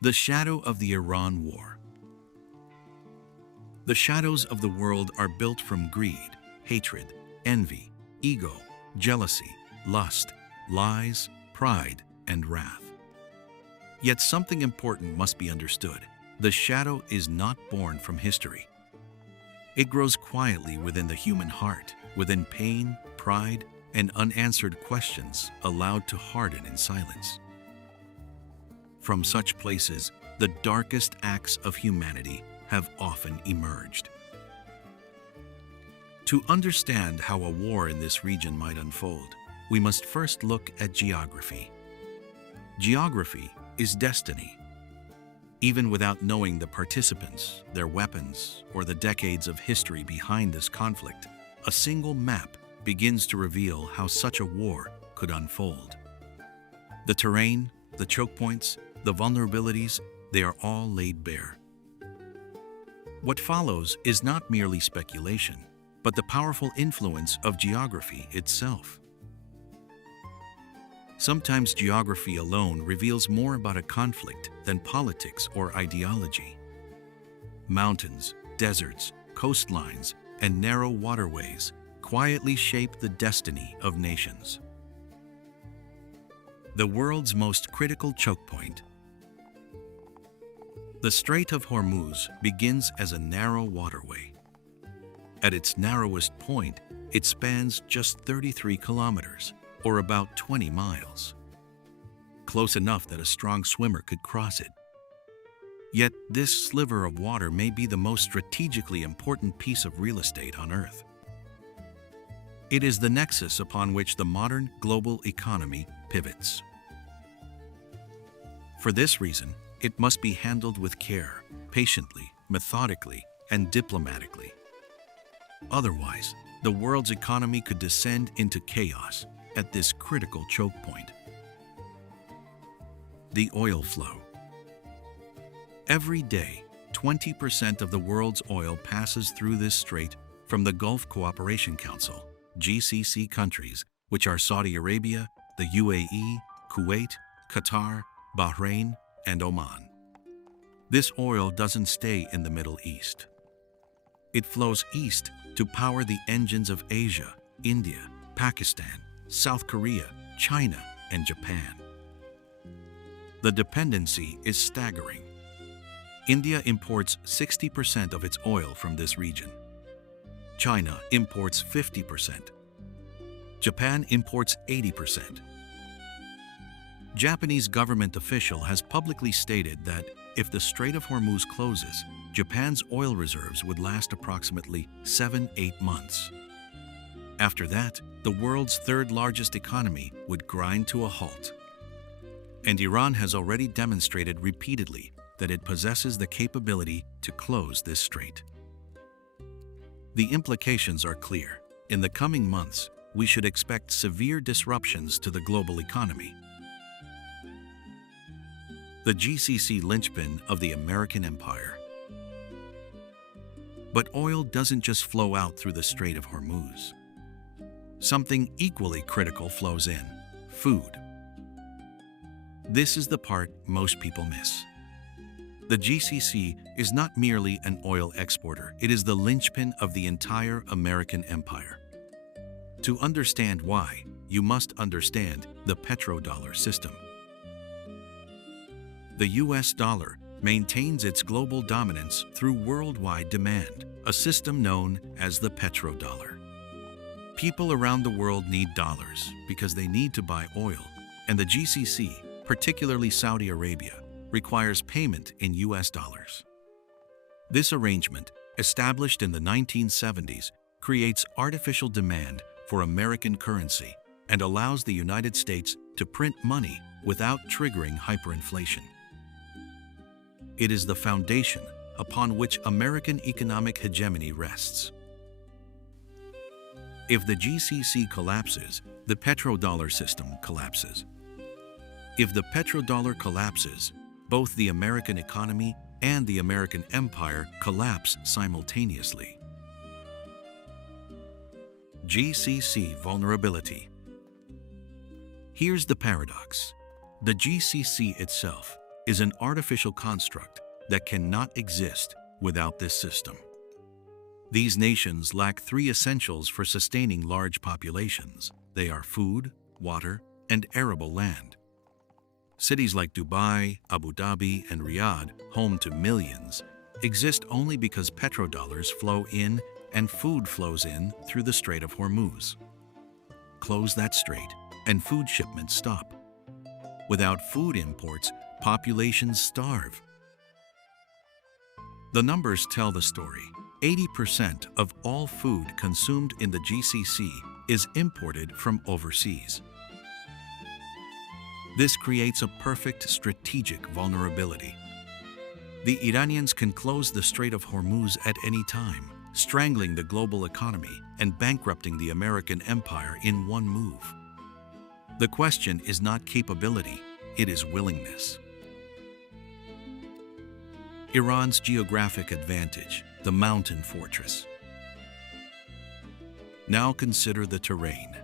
The shadow of the Iran War. The shadows of the world are built from greed, hatred, envy, ego, jealousy, lust, lies, pride, and wrath. Yet something important must be understood. The shadow is not born from history. It grows quietly within the human heart, within pain, pride, and unanswered questions allowed to harden in silence. From such places, the darkest acts of humanity have often emerged. To understand how a war in this region might unfold, we must first look at geography. Geography is destiny. Even without knowing the participants, their weapons, or the decades of history behind this conflict, a single map begins to reveal how such a war could unfold. The terrain, the choke points, the vulnerabilities, they are all laid bare. What follows is not merely speculation, but the powerful influence of geography itself. Sometimes geography alone reveals more about a conflict than politics or ideology. Mountains, deserts, coastlines, and narrow waterways quietly shape the destiny of nations. The world's most critical choke point. The Strait of Hormuz begins as a narrow waterway. At its narrowest point, it spans just 33 kilometers, or about 20 miles. Close enough that a strong swimmer could cross it. Yet this sliver of water may be the most strategically important piece of real estate on Earth. It is the nexus upon which the modern global economy pivots. For this reason, it must be handled with care, patiently, methodically, and diplomatically. Otherwise, the world's economy could descend into chaos at this critical choke point. The oil flow. Every day, 20% of the world's oil passes through this strait from the Gulf Cooperation Council, GCC countries, which are Saudi Arabia, the UAE, Kuwait, Qatar, Bahrain, and Oman. This oil doesn't stay in the Middle East. It flows east to power the engines of Asia, India, Pakistan, South Korea, China, and Japan. The dependency is staggering. India imports 60% of its oil from this region. China imports 50%. Japan imports 80%. Japanese government official has publicly stated that if the Strait of Hormuz closes, Japan's oil reserves would last approximately 7-8 months. After that, the world's third largest economy would grind to a halt. And Iran has already demonstrated repeatedly that it possesses the capability to close this strait. The implications are clear. In the coming months, we should expect severe disruptions to the global economy. The GCC linchpin of the American empire. But oil doesn't just flow out through the Strait of Hormuz. Something equally critical flows in: food. This is the part most people miss. The GCC is not merely an oil exporter, it is the linchpin of the entire American empire. To understand why, you must understand the petrodollar system. The US dollar maintains its global dominance through worldwide demand, a system known as the petrodollar. People around the world need dollars because they need to buy oil, and the GCC, particularly Saudi Arabia, requires payment in US dollars. This arrangement, established in the 1970s, creates artificial demand for American currency and allows the United States to print money without triggering hyperinflation. It is the foundation upon which American economic hegemony rests. If the GCC collapses, the petrodollar system collapses. If the petrodollar collapses, both the American economy and the American empire collapse simultaneously. GCC vulnerability. Here's the paradox. The GCC itself is an artificial construct that cannot exist without this system. These nations lack three essentials for sustaining large populations. They are food, water, and arable land. Cities like Dubai, Abu Dhabi, and Riyadh, home to millions, exist only because petrodollars flow in and food flows in through the Strait of Hormuz. Close that strait, and food shipments stop. Without food imports, populations starve. The numbers tell the story. 80% of all food consumed in the GCC is imported from overseas. This creates a perfect strategic vulnerability. The Iranians can close the Strait of Hormuz at any time, strangling the global economy and bankrupting the American empire in one move. The question is not capability, it is willingness. Iran's geographic advantage, the mountain fortress. Now consider the terrain.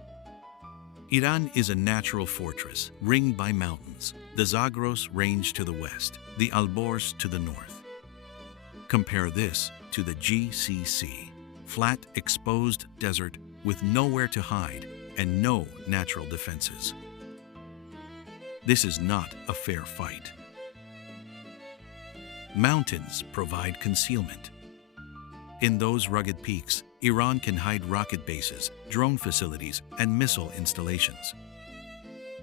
Iran is a natural fortress ringed by mountains, the Zagros Range to the west, the Alborz to the north. Compare this to the GCC, flat, exposed desert with nowhere to hide and no natural defenses. This is not a fair fight. Mountains provide concealment. In those rugged peaks, Iran can hide rocket bases, drone facilities, and missile installations.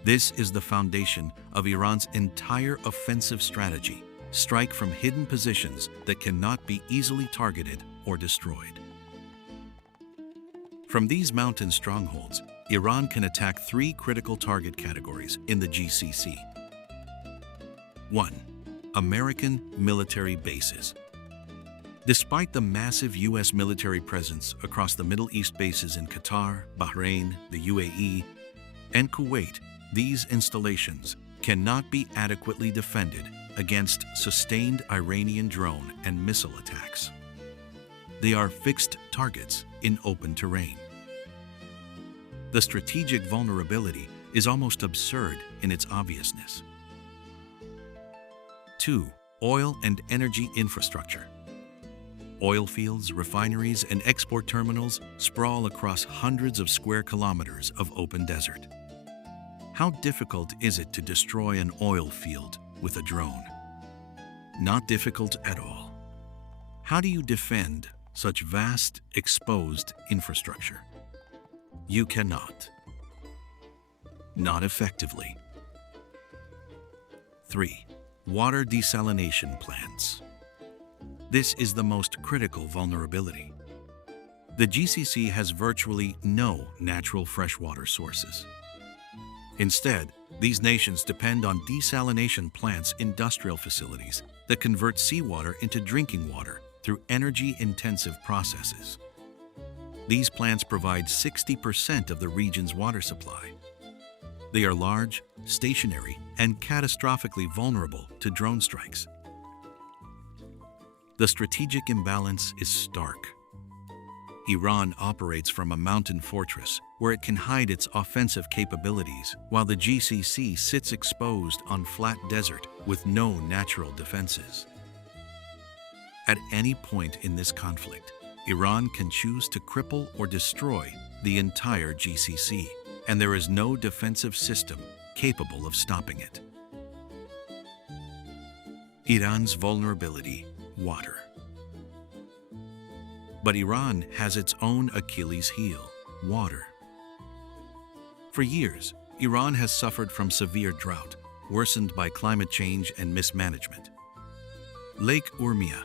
This is the foundation of Iran's entire offensive strategy: strike from hidden positions that cannot be easily targeted or destroyed. From these mountain strongholds, Iran can attack three critical target categories in the GCC. 1. American military bases. Despite the massive U.S. military presence across the Middle East bases in Qatar, Bahrain, the UAE, and Kuwait, these installations cannot be adequately defended against sustained Iranian drone and missile attacks. They are fixed targets in open terrain. The strategic vulnerability is almost absurd in its obviousness. 2. Oil and energy infrastructure. Oil fields, refineries, and export terminals sprawl across hundreds of square kilometers of open desert. How difficult is it to destroy an oil field with a drone? Not difficult at all. How do you defend such vast, exposed infrastructure? You cannot. Not effectively. 3. Water desalination plants. This is the most critical vulnerability. The GCC has virtually no natural freshwater sources. Instead, these nations depend on desalination plants, industrial facilities that convert seawater into drinking water through energy-intensive processes. These plants provide 60% of the region's water supply. They are large, stationary, and catastrophically vulnerable to drone strikes. The strategic imbalance is stark. Iran operates from a mountain fortress where it can hide its offensive capabilities, while the GCC sits exposed on flat desert with no natural defenses. At any point in this conflict, Iran can choose to cripple or destroy the entire GCC, and there is no defensive system capable of stopping it. Iran's vulnerability: water. But Iran has its own Achilles heel: water. For years, Iran has suffered from severe drought, worsened by climate change and mismanagement. Lake Urmia,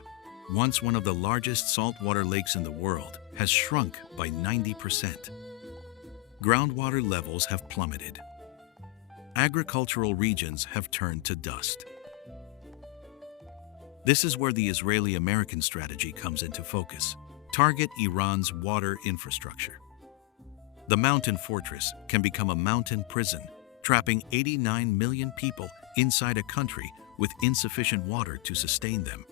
once one of the largest saltwater lakes in the world, has shrunk by 90%. Groundwater levels have plummeted. Agricultural regions have turned to dust. This is where the Israeli-American strategy comes into focus. Target Iran's water infrastructure. The mountain fortress can become a mountain prison, trapping 89 million people inside a country with insufficient water to sustain them.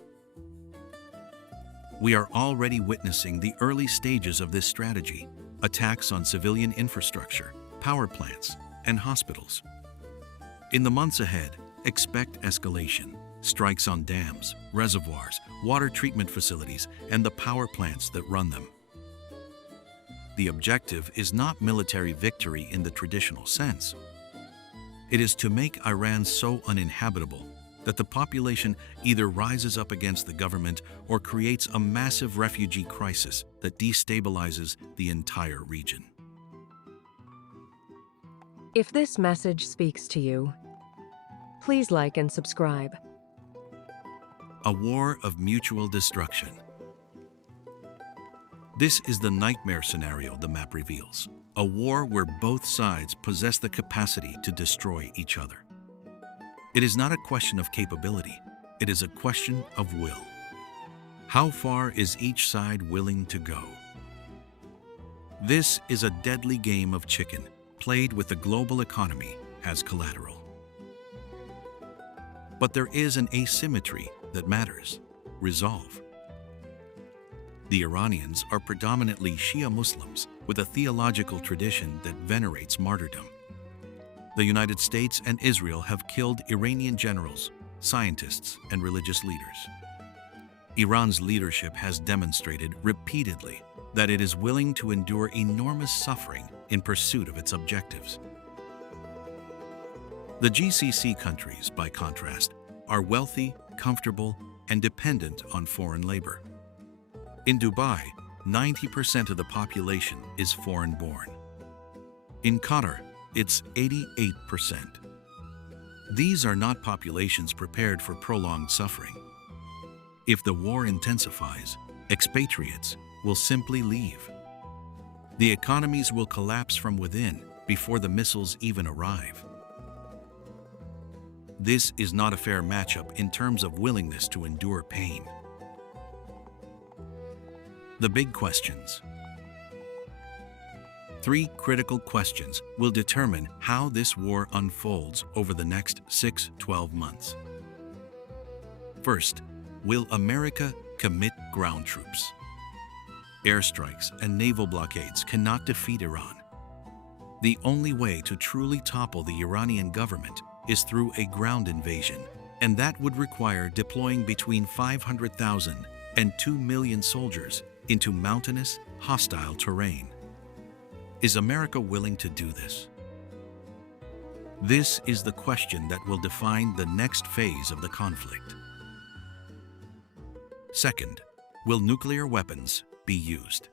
We are already witnessing the early stages of this strategy: attacks on civilian infrastructure, power plants, and hospitals. In the months ahead, expect escalation. strikes on dams, reservoirs, water treatment facilities, and the power plants that run them. The objective is not military victory in the traditional sense. It is to make Iran so uninhabitable that the population either rises up against the government or creates a massive refugee crisis that destabilizes the entire region. If this message speaks to you, please like and subscribe. A war of mutual destruction. This is the nightmare scenario the map reveals. A war where both sides possess the capacity to destroy each other. It is not a question of capability, it is a question of will. How far is each side willing to go? This is a deadly game of chicken, played with the global economy as collateral. But there is an asymmetry that matters: resolve. The Iranians are predominantly Shia Muslims with a theological tradition that venerates martyrdom. The United States and Israel have killed Iranian generals, scientists, and religious leaders. Iran's leadership has demonstrated repeatedly that it is willing to endure enormous suffering in pursuit of its objectives. The GCC countries, by contrast, are wealthy, comfortable, and dependent on foreign labor. In Dubai, 90% of the population is foreign-born. In Qatar, it's 88%. These are not populations prepared for prolonged suffering. If the war intensifies, expatriates will simply leave. The economies will collapse from within before the missiles even arrive. This is not a fair matchup in terms of willingness to endure pain. The big questions. 3 critical questions will determine how this war unfolds over the next 6-12 months. First, will America commit ground troops? Airstrikes and naval blockades cannot defeat Iran. The only way to truly topple the Iranian government is through a ground invasion, and that would require deploying between 500,000 and 2 million soldiers into mountainous, hostile terrain. Is America willing to do this? This is the question that will define the next phase of the conflict. Second, will nuclear weapons be used?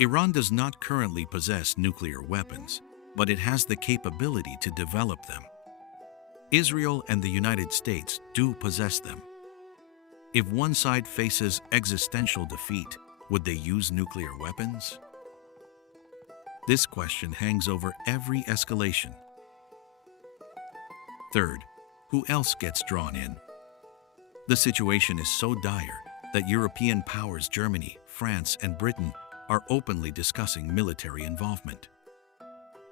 Iran does not currently possess nuclear weapons, but it has the capability to develop them. Israel and the United States do possess them. If one side faces existential defeat, would they use nuclear weapons? This question hangs over every escalation. Third, who else gets drawn in? The situation is so dire that European powers Germany, France, and Britain are openly discussing military involvement.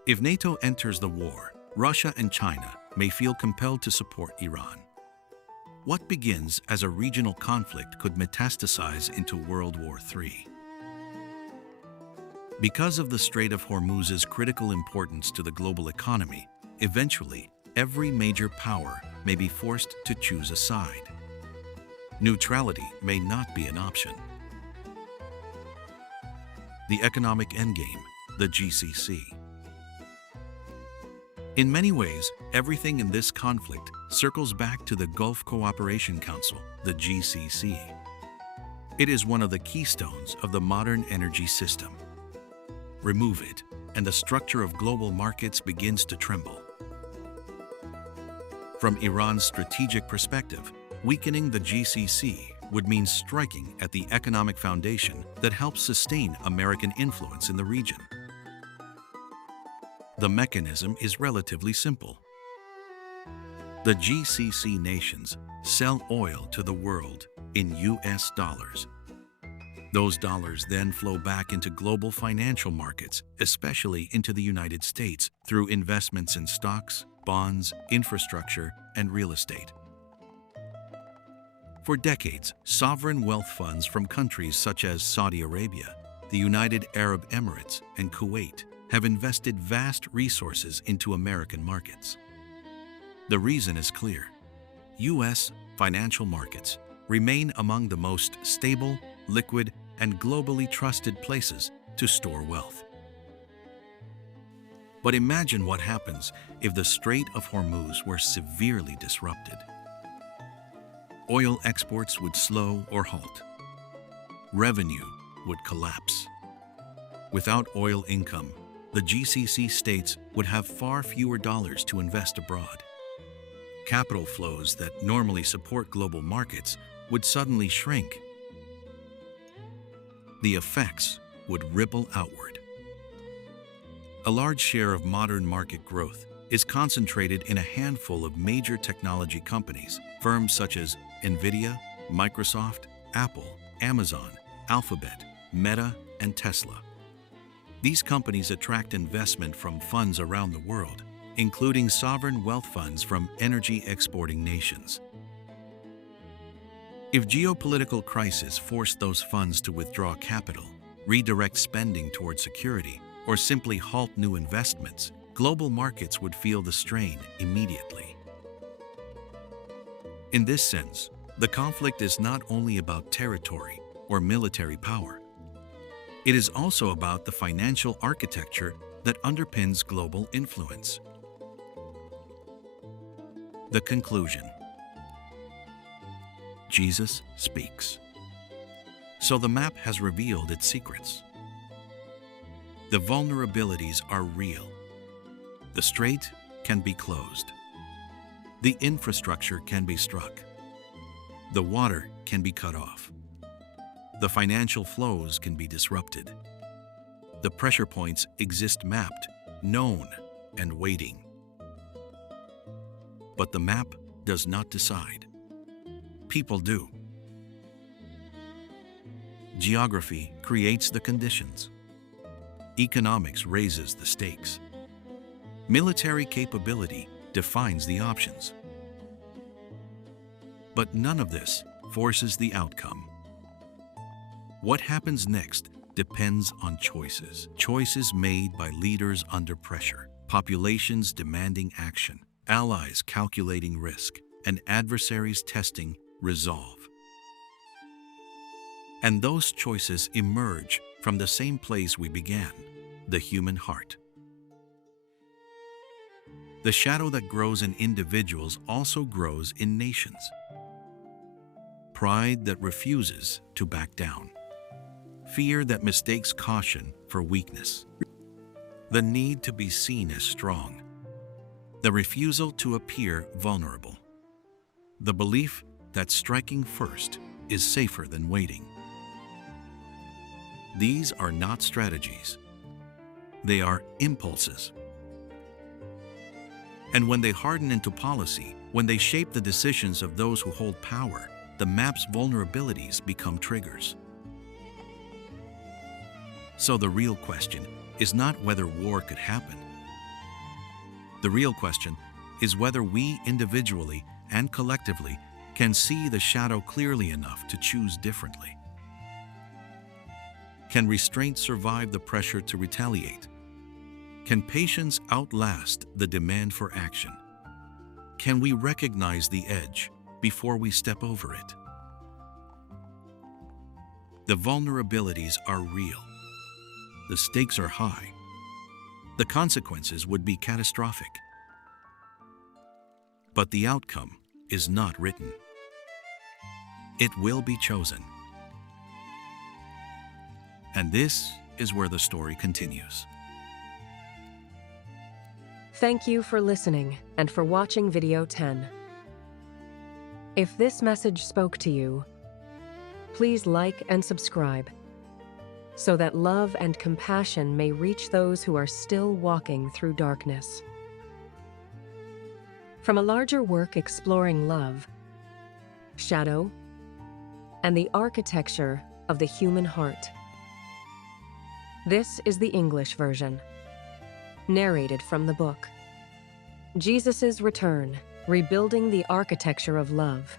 If NATO enters the war, Russia and China may feel compelled to support Iran. What begins as a regional conflict could metastasize into World War III. Because of the Strait of Hormuz's critical importance to the global economy, eventually every major power may be forced to choose a side. Neutrality may not be an option. The economic endgame, the GCC. In many ways, everything in this conflict circles back to the Gulf Cooperation Council, the GCC. It is one of the keystones of the modern energy system. Remove it, and the structure of global markets begins to tremble. From Iran's strategic perspective, weakening the GCC would mean striking at the economic foundation that helps sustain American influence in the region. The mechanism is relatively simple. The GCC nations sell oil to the world in US dollars. Those dollars then flow back into global financial markets, especially into the United States, through investments in stocks, bonds, infrastructure, and real estate. For decades, sovereign wealth funds from countries such as Saudi Arabia, the United Arab Emirates, and Kuwait have invested vast resources into American markets. The reason is clear. U.S. financial markets remain among the most stable, liquid, and globally trusted places to store wealth. But imagine what happens if the Strait of Hormuz were severely disrupted. Oil exports would slow or halt. Revenue would collapse. Without oil income, the GCC states would have far fewer dollars to invest abroad. Capital flows that normally support global markets would suddenly shrink. The effects would ripple outward. A large share of modern market growth is concentrated in a handful of major technology companies, firms such as NVIDIA, Microsoft, Apple, Amazon, Alphabet, Meta, and Tesla. These companies attract investment from funds around the world, including sovereign wealth funds from energy-exporting nations. If geopolitical crises force those funds to withdraw capital, redirect spending toward security, or simply halt new investments, global markets would feel the strain immediately. In this sense, the conflict is not only about territory or military power. It is also about the financial architecture that underpins global influence. The conclusion. Jesus speaks. So the map has revealed its secrets. The vulnerabilities are real. The strait can be closed. The infrastructure can be struck. The water can be cut off. The financial flows can be disrupted. The pressure points exist mapped, known, and waiting. But the map does not decide. People do. Geography creates the conditions. Economics raises the stakes. Military capability defines the options. But none of this forces the outcome. What happens next depends on choices. Choices made by leaders under pressure, populations demanding action, allies calculating risk, and adversaries testing resolve. And those choices emerge from the same place we began, the human heart. The shadow that grows in individuals also grows in nations. Pride that refuses to back down. Fear that mistakes caution for weakness. The need to be seen as strong. The refusal to appear vulnerable. The belief that striking first is safer than waiting. These are not strategies. They are impulses. And when they harden into policy, when they shape the decisions of those who hold power, the map's vulnerabilities become triggers. So the real question is not whether war could happen. The real question is whether we individually and collectively can see the shadow clearly enough to choose differently. Can restraint survive the pressure to retaliate? Can patience outlast the demand for action? Can we recognize the edge before we step over it? The vulnerabilities are real. The stakes are high. The consequences would be catastrophic. But the outcome is not written. It will be chosen. And this is where the story continues. Thank you for listening and for watching video 10. If this message spoke to you, please like and subscribe so that love and compassion may reach those who are still walking through darkness. From a larger work exploring love, shadow, and the architecture of the human heart. This is the English version, narrated from the book, Jesus' Return, Rebuilding the Architecture of Love.